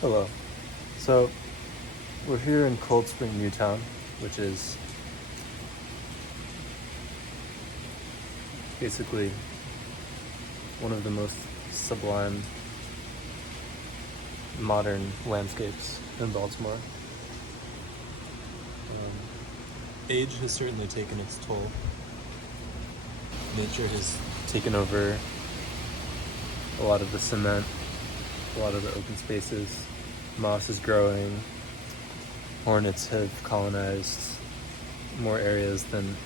Hello. So, we're here in Coldspring New Town, which is basically one of the most sublime modern landscapes in Baltimore. Age has certainly taken its toll. Nature has taken over a lot of the cement, a lot of the open spaces. Moss is growing. Hornets have colonized more areas than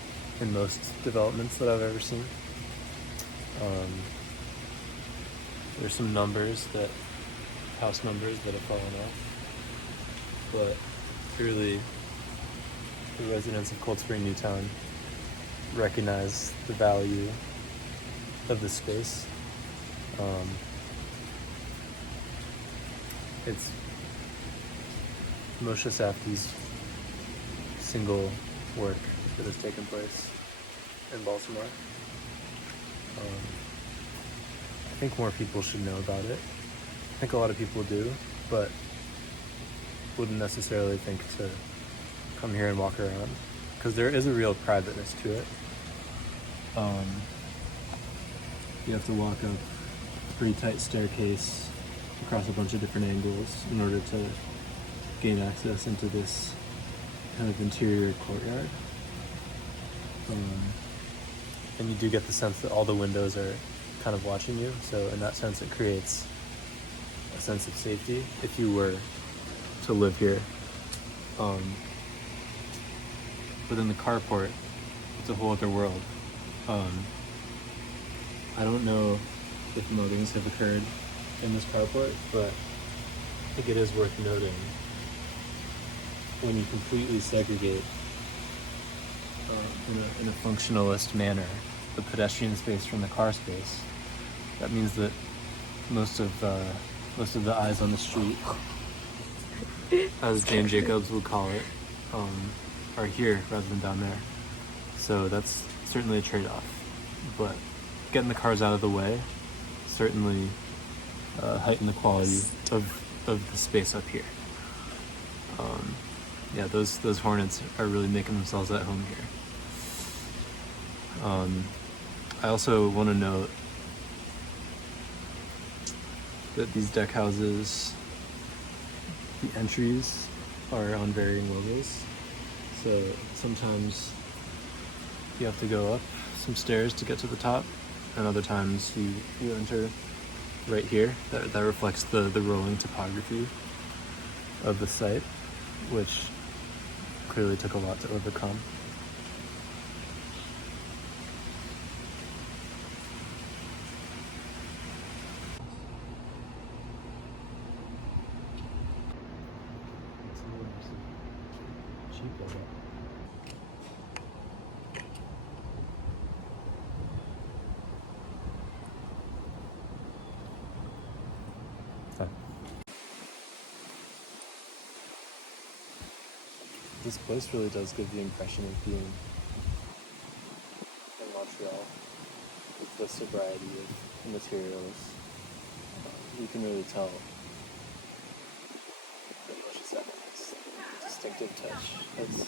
in most developments that I've ever seen. There's some house numbers that have fallen off, but clearly the residents of Coldspring New Town recognize the value of the space. It's Moshe Safdie's single work that has taken place in Baltimore. I think more people should know about it. I think a lot of people do, but wouldn't necessarily think to come here and walk around, because there is a real privateness to it. You have to walk up a pretty tight staircase across a bunch of different angles in order to gain access into this kind of interior courtyard. And you do get the sense that all the windows are kind of watching you, so in that sense it creates a sense of safety if you were to live here. But in the carport, it's a whole other world. I don't know if moatings have occurred in this carport, but I think it is worth noting when you completely segregate in a functionalist manner the pedestrian space from the car space. That means that most of the eyes on the street, as Jane Jacobs would call it, are here rather than down there. So that's certainly a trade-off. But getting the cars out of the way certainly heighten the quality of the space up here. Those hornets are really making themselves at home here. I also want to note that these deck houses, the entries are on varying levels. So sometimes you have to go up some stairs to get to the top, and other times you enter right here. That reflects the rolling topography of the site, which clearly took a lot to overcome. This place really does give the impression of being in Montreal with the sobriety of materials. You can really tell that Moshe Safdie's distinctive touch has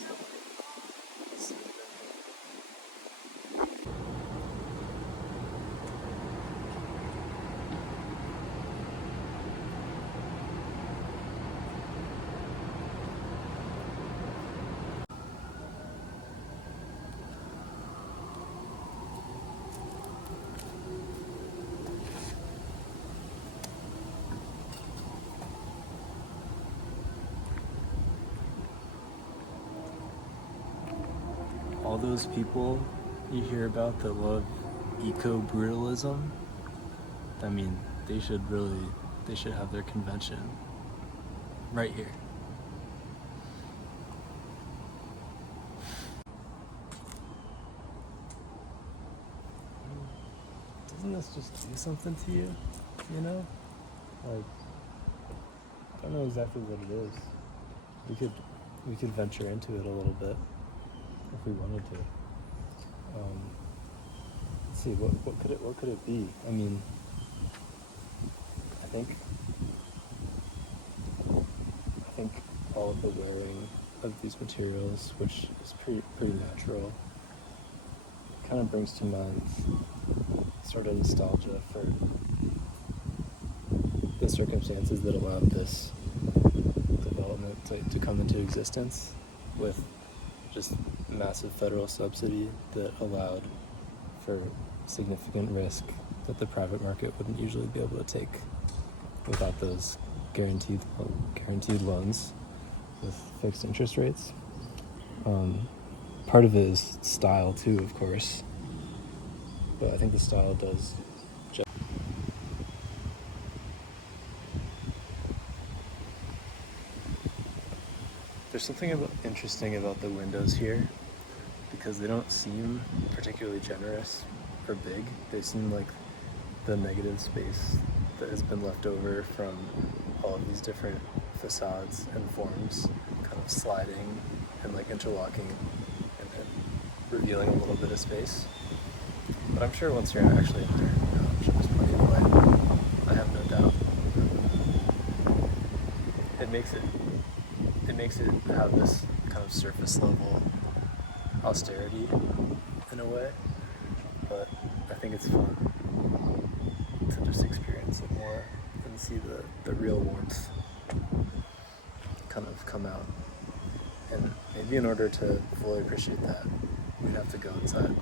all those people you hear about that love eco-brutalism. I mean, they should have their convention right here. Doesn't this just do something to you? You know? Like, I don't know exactly what it is. We could venture into it a little bit if we wanted to. Let's see, what could it be? I mean, I think all of the wearing of these materials, which is pretty natural. Kind of brings to mind sort of nostalgia for the circumstances that allowed this development to come into existence, with just massive federal subsidy that allowed for significant risk that the private market wouldn't usually be able to take without those guaranteed loans with fixed interest rates. Part of it is style too, of course, but I think the style does just... There's something interesting about the windows here, because they don't seem particularly generous or big. They seem like the negative space that has been left over from all of these different facades and forms kind of sliding and like interlocking and then revealing a little bit of space. But I'm sure once you're actually in there, I'm sure there's plenty of light. I have no doubt. It makes it have this kind of surface level austerity in a way, but I think it's fun to just experience it more and see the real warmth kind of come out. And maybe in order to fully appreciate that, we'd have to go inside.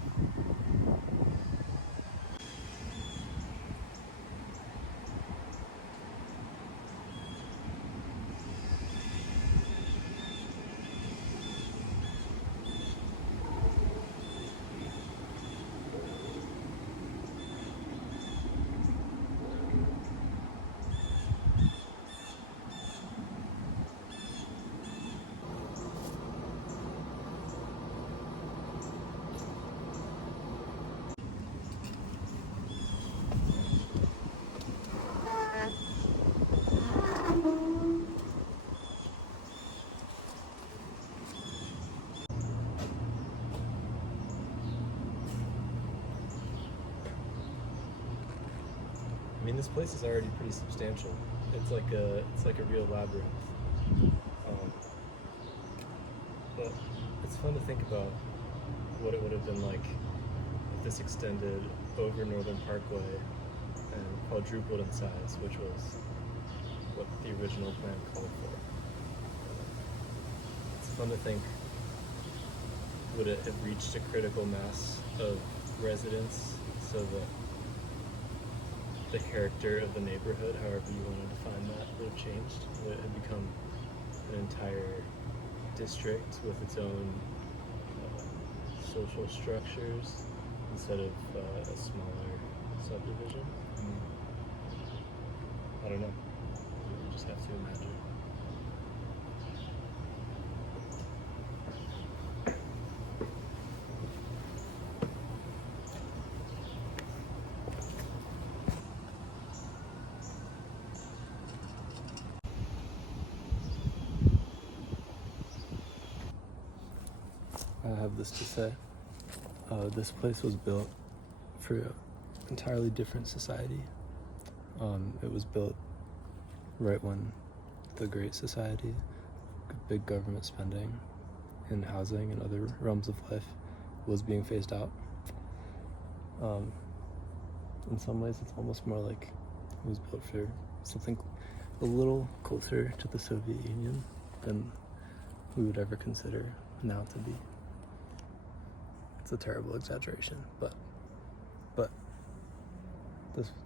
I mean, this place is already pretty substantial. It's like a real labyrinth. But it's fun to think about what it would have been like if this extended over Northern Parkway and quadrupled in size, which was what the original plan called for. It's fun to think, would it have reached a critical mass of residents so that the character of the neighborhood, however you want to define that, would have changed? Would it have become an entire district with its own social structures instead of a smaller subdivision? I don't know. You just have to imagine. I have this to say. This place was built for an entirely different society. It was built right when the Great Society, big government spending in housing and other realms of life, was being phased out. In some ways, it's almost more like it was built for something a little closer to the Soviet Union than we would ever consider now to be. It's a terrible exaggeration, but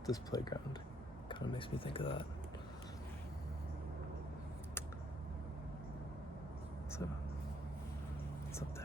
this playground kind of makes me think of that. So it's up there.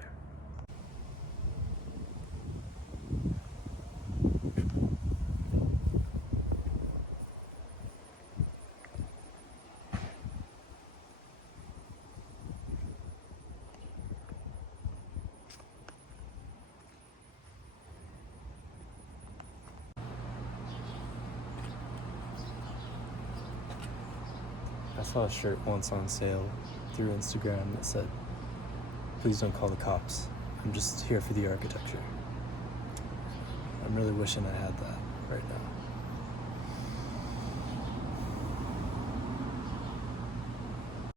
I saw a shirt once on sale through Instagram that said, "Please don't call the cops. I'm just here for the architecture." I'm really wishing I had that right now.